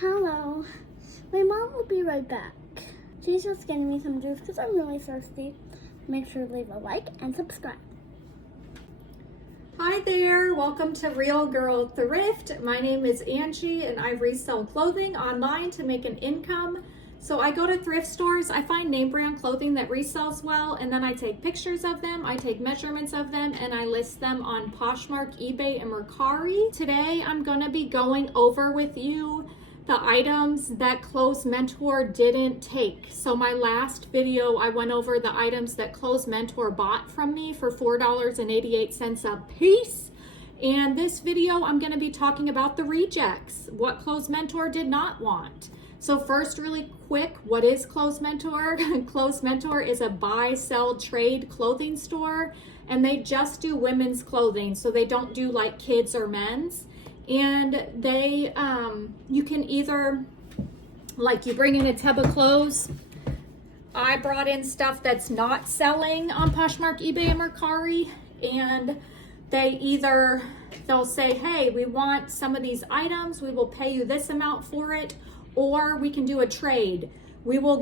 Hello. My mom will be right back. She's just getting me some juice because I'm really thirsty. Make sure to leave a like and subscribe. Hi there, welcome to Real Girl Thrift. My name is Angie and I resell clothing online to make an income. So I go to thrift stores, I find name brand clothing that resells well, and then I take pictures of them, I take measurements of them, and I list them on Poshmark, eBay, and Mercari. Today I'm gonna be going over with you the items that Clothes Mentor didn't take. So my last video, I went over the items that Clothes Mentor bought from me for $4.88 a piece. And this video, I'm gonna be talking about the rejects, what Clothes Mentor did not want. So first, really quick, what is Clothes Mentor? Clothes Mentor is a buy, sell, trade clothing store, and they just do women's clothing. So they don't do like kids or men's. And they, you can either, like you bring in a tub of clothes. I brought in stuff that's not selling on Poshmark, eBay, and Mercari, and they'll say, hey, we want some of these items, we will pay you this amount for it, or we can do a trade. We'll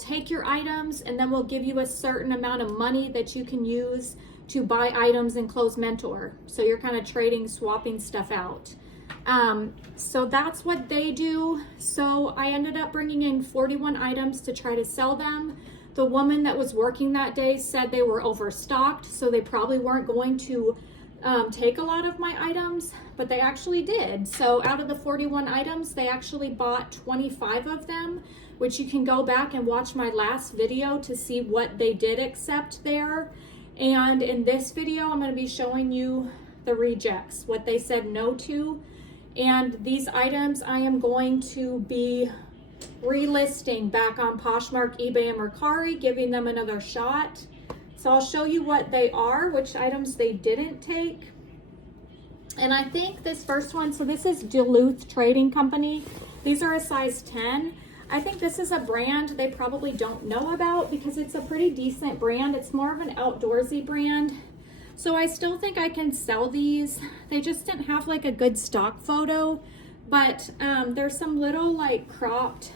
take your items and then we'll give you a certain amount of money that you can use to buy items in Clothes Mentor. So you're kind of trading, swapping stuff out. So that's what they do. So I ended up bringing in 41 items to try to sell them. The woman that was working that day said they were overstocked, so they probably weren't going to take a lot of my items, but they actually did. So out of the 41 items, they actually bought 25 of them, which you can go back and watch my last video to see what they did accept there. And in this video, I'm going to be showing you the rejects, what they said no to. And these items I am going to be relisting back on Poshmark, eBay, and Mercari, giving them another shot. So I'll show you what they are, which items they didn't take. And I think this first one, so this is Duluth Trading Company. These are a size 10. I think this is a brand they probably don't know about because it's a pretty decent brand. It's more of an outdoorsy brand. So I still think I can sell these. They just didn't have like a good stock photo, but there's some little like cropped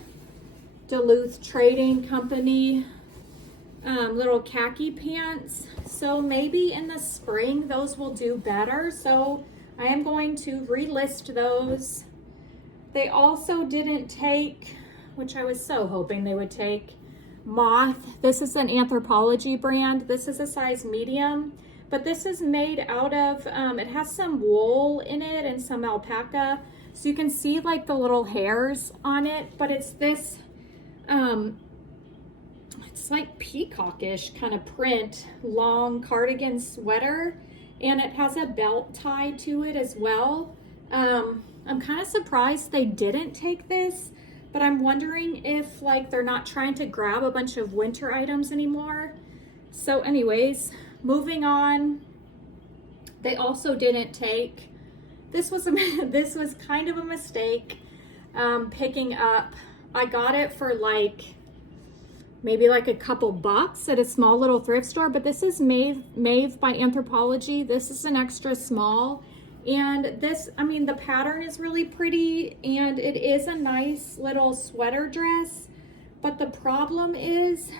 Duluth Trading Company little khaki pants. So maybe in the spring those will do better. So I am going to relist those. They also didn't take, which I was so hoping they would take, Moth. This is an Anthropology brand. This is a size medium, but this is made out of, it has some wool in it and some alpaca. So you can see like the little hairs on it, but it's this, it's like peacockish kind of print, long cardigan sweater, and it has a belt tied to it as well. I'm kind of surprised they didn't take this, but I'm wondering if like they're not trying to grab a bunch of winter items anymore. So anyways, moving on. They also didn't take, this was kind of a mistake picking up. I got it for like maybe like a couple bucks at a small little thrift store, but this is Maeve by Anthropology. This is an extra small. And this, I mean, the pattern is really pretty and it is a nice little sweater dress, but the problem is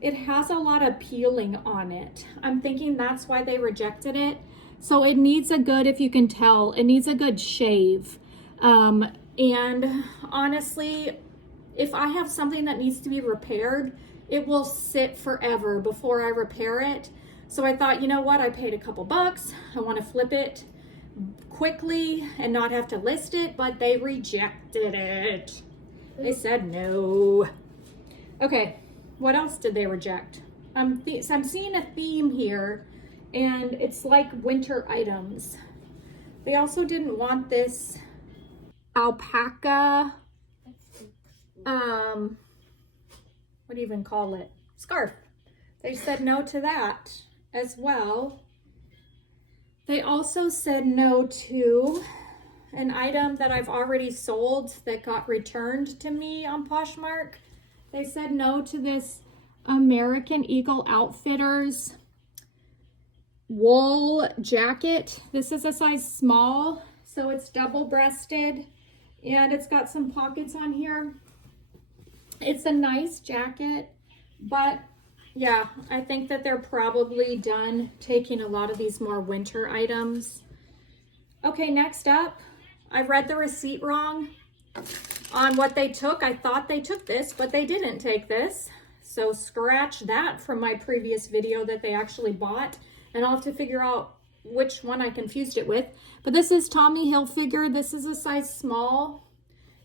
it has a lot of peeling on it. I'm thinking that's why they rejected it. So it needs a good, if you can tell, it needs a good shave. And honestly, if I have something that needs to be repaired, it will sit forever before I repair it. So I thought, you know what? I paid a couple bucks. I want to flip it quickly and not have to list it, but they rejected it. They said no. Okay, what else did they reject? I'm seeing a theme here, and it's like winter items. They also didn't want this alpaca, what do you even call it? Scarf. They said no to that as well. They also said no to an item that I've already sold that got returned to me on Poshmark. They said no to this American Eagle Outfitters wool jacket. This is a size small, so it's double-breasted and it's got some pockets on here. It's a nice jacket, but yeah, I think that they're probably done taking a lot of these more winter items. Okay, next up, I read the receipt wrong on what they took. I thought they took this, but they didn't take this. So scratch that from my previous video that they actually bought, and I'll have to figure out which one I confused it with. But this is Tommy Hilfiger. This is a size small,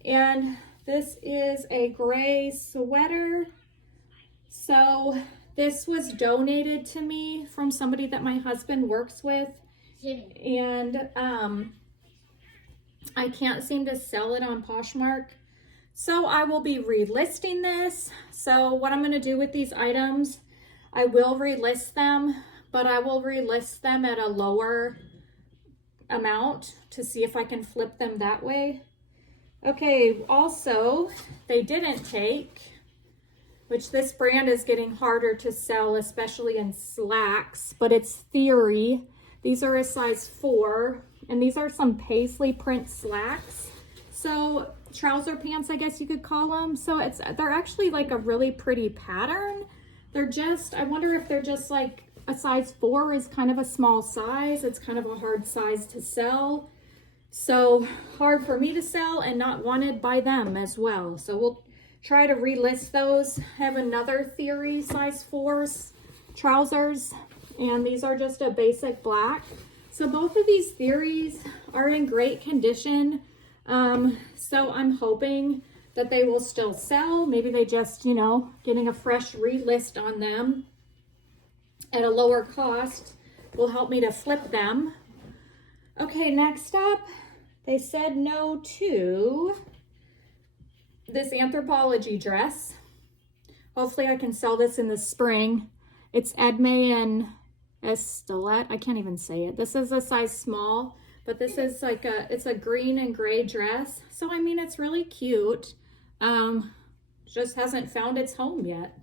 and this is a gray sweater. So this was donated to me from somebody that my husband works with, and I can't seem to sell it on Poshmark. So I will be relisting this. So what I'm going to do with these items, I will relist them, but I will relist them at a lower amount to see if I can flip them that way. Okay, also, they didn't take, which this brand is getting harder to sell, especially in slacks, but it's Theory. These are a size 4, and these are some paisley print slacks. So trouser pants, I guess you could call them. So they're actually like a really pretty pattern. They're just, I wonder if they're just like a size 4 is kind of a small size. It's kind of a hard size to sell. So hard for me to sell and not wanted by them as well. So we'll try to relist those. I have another Theory size 4s trousers, and these are just a basic black. So both of these Theories are in great condition. So I'm hoping that they will still sell. Maybe they just, you know, getting a fresh relist on them at a lower cost will help me to flip them. Okay, next up, they said no to this Anthropologie dress. Hopefully I can sell this in the spring. It's Edme and Estelet. I can't even say it. This is a size small, but this is like it's a green and gray dress. So, I mean, it's really cute. Just hasn't found its home yet.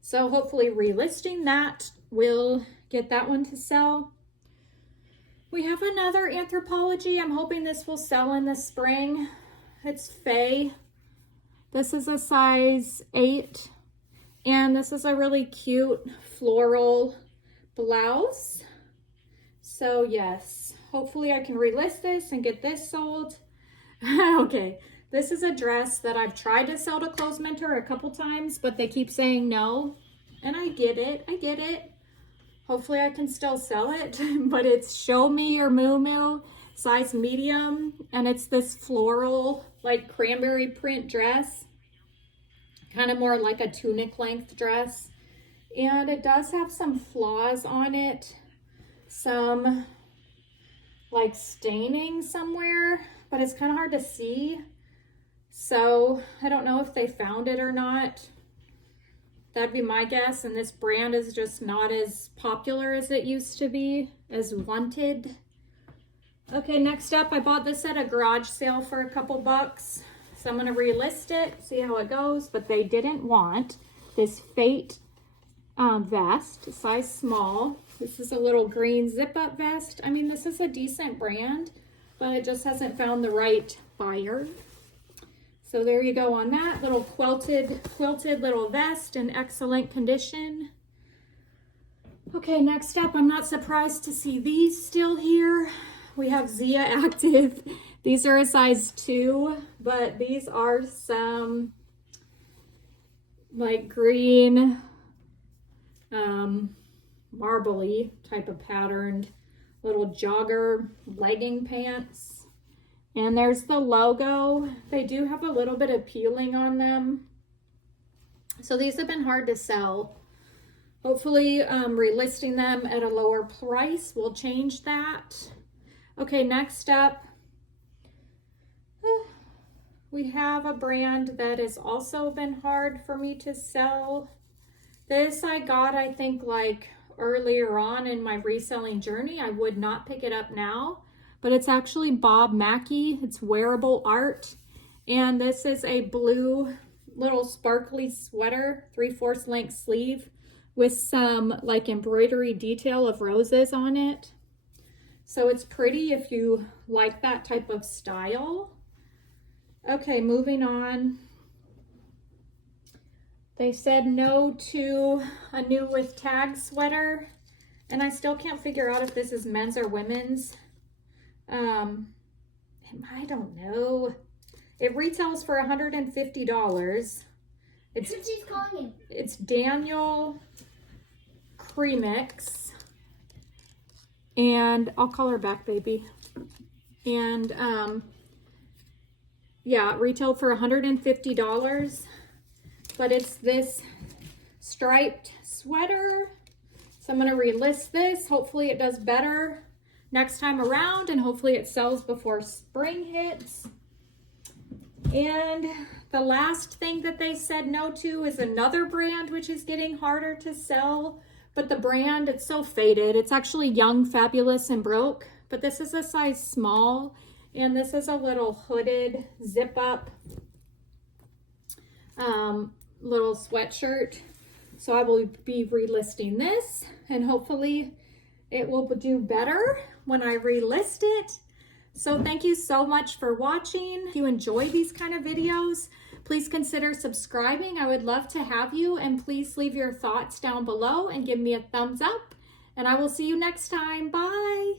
So hopefully relisting that will get that one to sell. We have another Anthropologie. I'm hoping this will sell in the spring. It's Faye. This is a size 8. And this is a really cute floral blouse. So yes, hopefully I can relist this and get this sold. Okay, this is a dress that I've tried to sell to Clothes Mentor a couple times, but they keep saying no. And I get it, I get it. Hopefully I can still sell it, but it's Show Me Your Moo Moo, size medium, and it's this floral, like cranberry print dress, kind of more like a tunic length dress. And it does have some flaws on it, some like staining somewhere, but it's kind of hard to see. So I don't know if they found it or not. That'd be my guess. And this brand is just not as popular as it used to be, as wanted. Okay, next up, I bought this at a garage sale for a couple bucks. So I'm going to relist it, see how it goes. But they didn't want this Fate vest, size small. This is a little green zip-up vest. I mean, this is a decent brand, but it just hasn't found the right buyer. So there you go on that little quilted little vest in excellent condition. Okay, next up, I'm not surprised to see these still here. We have Zia Active. These are a size 2, but these are some like green, marbly type of patterned little jogger legging pants. And there's the logo. They do have a little bit of peeling on them. So these have been hard to sell. Hopefully relisting them at a lower price will change that. Okay, next up, we have a brand that has also been hard for me to sell. This I got, I think, like earlier on in my reselling journey. I would not pick it up now. But it's actually Bob Mackie. It's wearable art. And this is a blue little sparkly sweater, 3/4 length sleeve with some like embroidery detail of roses on it. So it's pretty if you like that type of style. Okay, moving on. They said no to a new with tag sweater, and I still can't figure out if this is men's or women's. I don't know. It retails for $150. It's Daniel Cremix, and I'll call her back, baby. And yeah, it retailed for $150, but it's this striped sweater. So I'm gonna relist this. Hopefully it does better next time around, and hopefully it sells before spring hits. And the last thing that they said no to is another brand which is getting harder to sell, but the brand, it's so faded. It's actually Young, Fabulous, and Broke, but this is a size small, and this is a little hooded zip up little sweatshirt. So I will be relisting this, and hopefully it will do better when I relist it. So thank you so much for watching. If you enjoy these kind of videos, please consider subscribing. I would love to have you, and please leave your thoughts down below and give me a thumbs up, and I will see you next time. Bye.